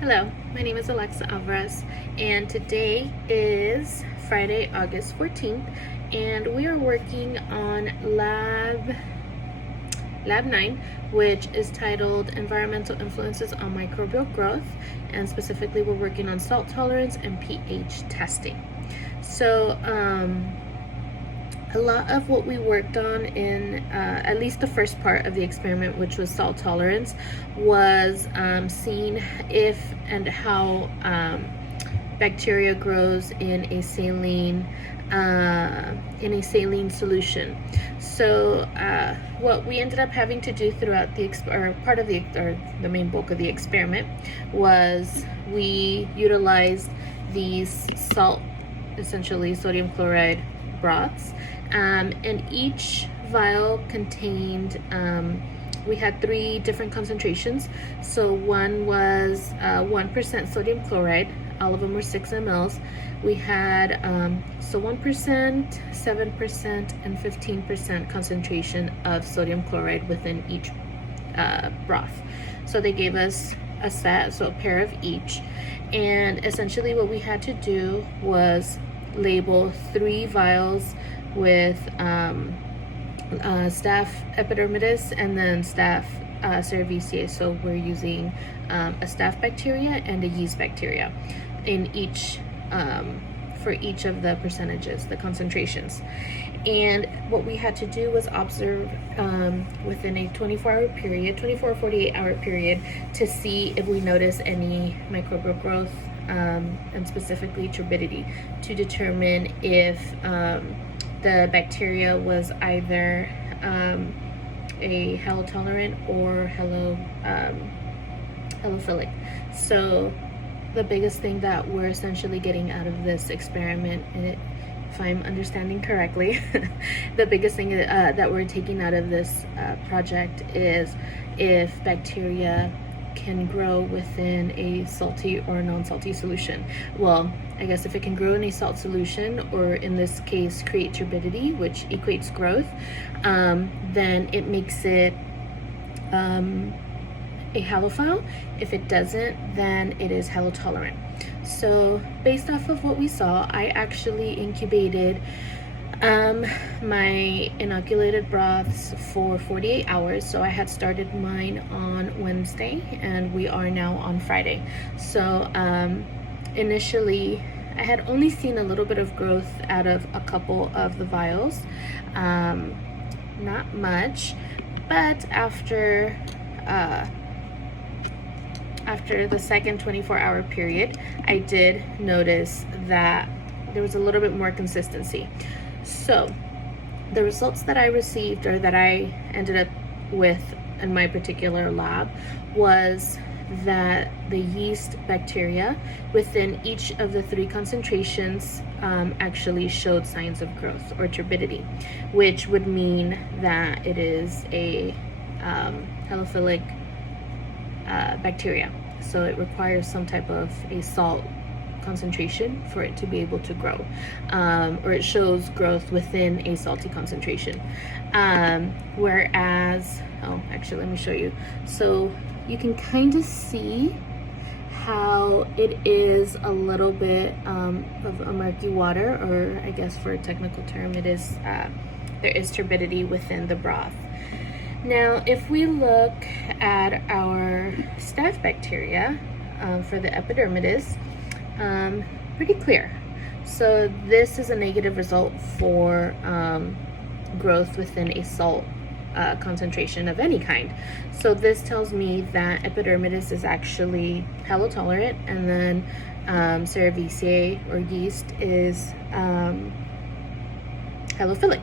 Hello, my name is Alexa Alvarez, and today is Friday, August 14th, and we are working on Lab 9, which is titled Environmental Influences on Microbial Growth, and specifically we're working on salt tolerance and pH testing. So, a lot of what we worked on in at least the first part of the experiment, which was salt tolerance, was seeing if and how bacteria grows in a saline solution. So what we ended up having to do throughout the the main bulk of the experiment was we utilized these salt, essentially sodium chloride broths, and each vial contained we had 3 different concentrations. So one was 1% sodium chloride. All of them were 6 mLs. We had 1%, 7%, and 15% concentration of sodium chloride within each broth. So they gave us a set, so a pair of each. And essentially what we had to do was label 3 vials with Staph epidermidis and then Staph cerevisiae. So we're using a staph bacteria and a yeast bacteria in each for each of the percentages, the concentrations. And what we had to do was observe within a 24 or 48 hour period to see if we notice any microbial growth, and specifically turbidity, to determine if the bacteria was either a halotolerant or halophilic. So the biggest thing that we're essentially getting out of this experiment, if I'm understanding correctly, the biggest thing that we're taking out of this project is if bacteria can grow within a salty or non-salty solution. Well, I guess if it can grow in a salt solution, or in this case create turbidity, which equates growth, then it makes it a halophile. If it doesn't, then it is halotolerant. So based off of what we saw, I actually incubated my inoculated broths for 48 hours. So I had started mine on Wednesday and we are now on Friday. So initially I had only seen a little bit of growth out of a couple of the vials, not much, but after the second 24-hour period, I did notice that there was a little bit more consistency. So the results that I received, or that I ended up with in my particular lab, was that the yeast bacteria within each of the 3 concentrations actually showed signs of growth or turbidity, which would mean that it is a halophilic bacteria. So it requires some type of a salt concentration for it to be able to grow, or it shows growth within a salty concentration. Whereas, actually let me show you. So you can kind of see how it is a little bit of a murky water, or I guess for a technical term it is there is turbidity within the broth. Now if we look at our staph bacteria for the epidermidis, pretty clear. So this is a negative result for growth within a salt concentration of any kind. So this tells me that epidermidis is actually halotolerant, and then cerevisiae or yeast is halophilic.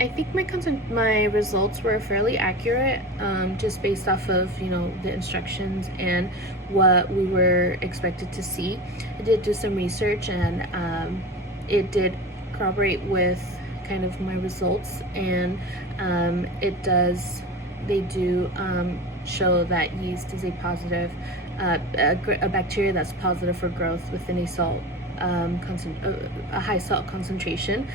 I think my results were fairly accurate, just based off of the instructions and what we were expected to see. I did do some research, and it did corroborate with kind of my results, and they do show that yeast is a positive a bacteria that's positive for growth within a salt a high salt concentration,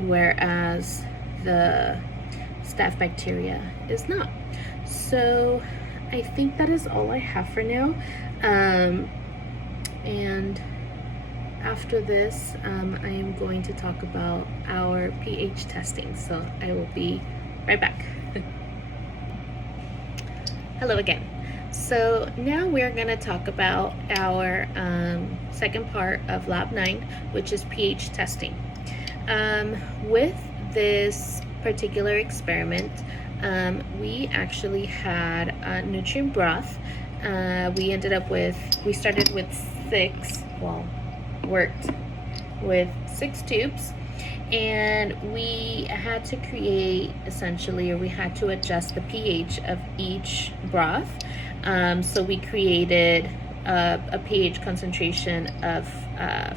whereas the staph bacteria is not. So I think that is all I have for now. And after this, I am going to talk about our pH testing. So I will be right back. Hello again. So now we're going to talk about our second part of Lab 9, which is pH testing. With this particular experiment, we actually had nutrient broth. We started with worked with 6 tubes, and we had to create we had to adjust the pH of each broth. So we created a pH concentration of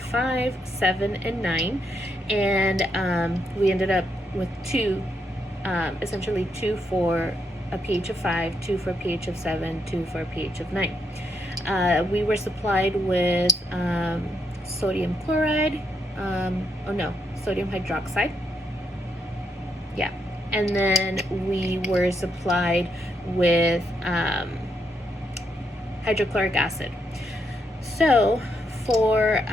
5, 7, and 9, and we ended up with 2 for a pH of 5, 2 for a pH of 7, 2 for a pH of 9. We were supplied with sodium chloride, sodium hydroxide. Yeah, and then we were supplied with hydrochloric acid. So for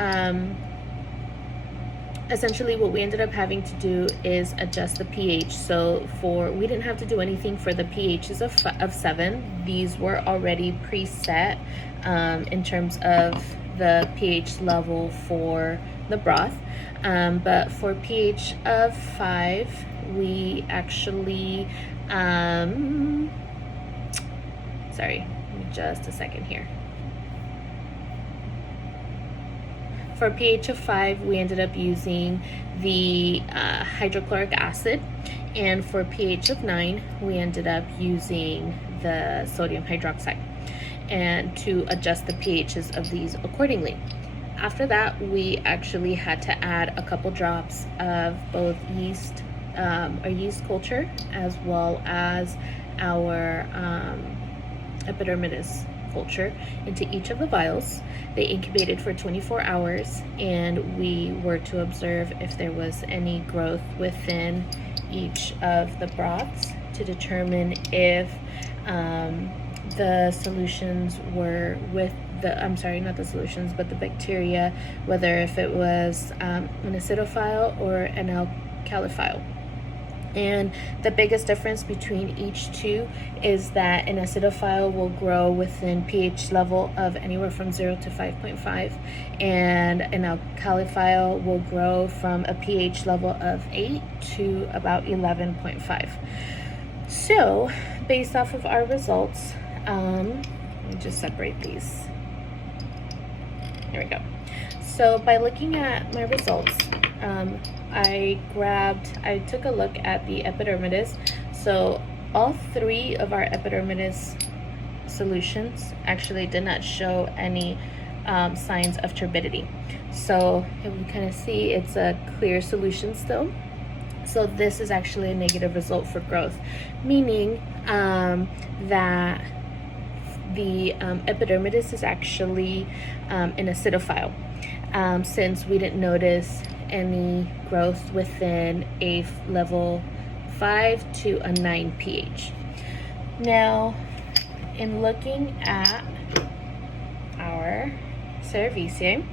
essentially what we ended up having to do is adjust the pH. So we didn't have to do anything for the pHs of 7. These were already preset in terms of the pH level for the broth. But for pH of 5, we actually sorry, give me just a second here. For pH of 5, we ended up using the hydrochloric acid, and for pH of 9, we ended up using the sodium hydroxide, and to adjust the pHs of these accordingly. After that, we actually had to add a couple drops of both yeast culture, as well as our epidermidis culture, into each of the vials. They incubated for 24 hours, and we were to observe if there was any growth within each of the broths to determine if the solutions were the bacteria, whether if it was an acidophile or an alkalophile. And the biggest difference between each two is that an acidophile will grow within pH level of anywhere from 0 to 5.5, and an alkalophile will grow from a pH level of 8 to about 11.5. So, based off of our results, let me just separate these. There we go. So by looking at my results, I took a look at the epidermidis. So all 3 of our epidermidis solutions actually did not show any signs of turbidity. So if you kind of see, it's a clear solution still. So this is actually a negative result for growth, meaning that the epidermidis is actually an acidophile, since we didn't notice any growth within a level 5 to a 9 pH. Now, in looking at our Cerevisiae,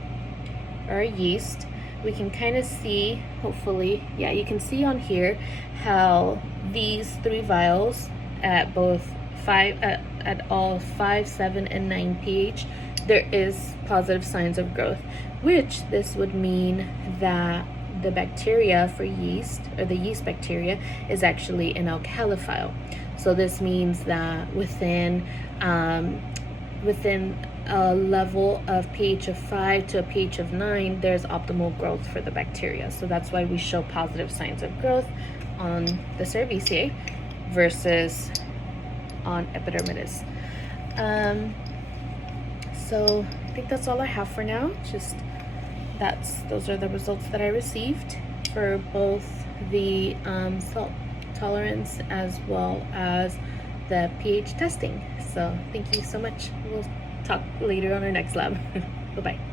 or yeast, we can kind of see, hopefully, yeah, you can see on here how these 3 vials at both at all 5, 7, and 9 pH, there is positive signs of growth, which this would mean that the bacteria for yeast, or the yeast bacteria, is actually an alkalophile. So this means that within a level of pH of 5 to a pH of 9, there's optimal growth for the bacteria. So that's why we show positive signs of growth on the Cerevisiae versus on epidermidis. So I think that's all I have for now. Those are the results that I received for both the salt tolerance as well as the pH testing. So thank you so much. We'll talk later on our next lab. Bye-bye.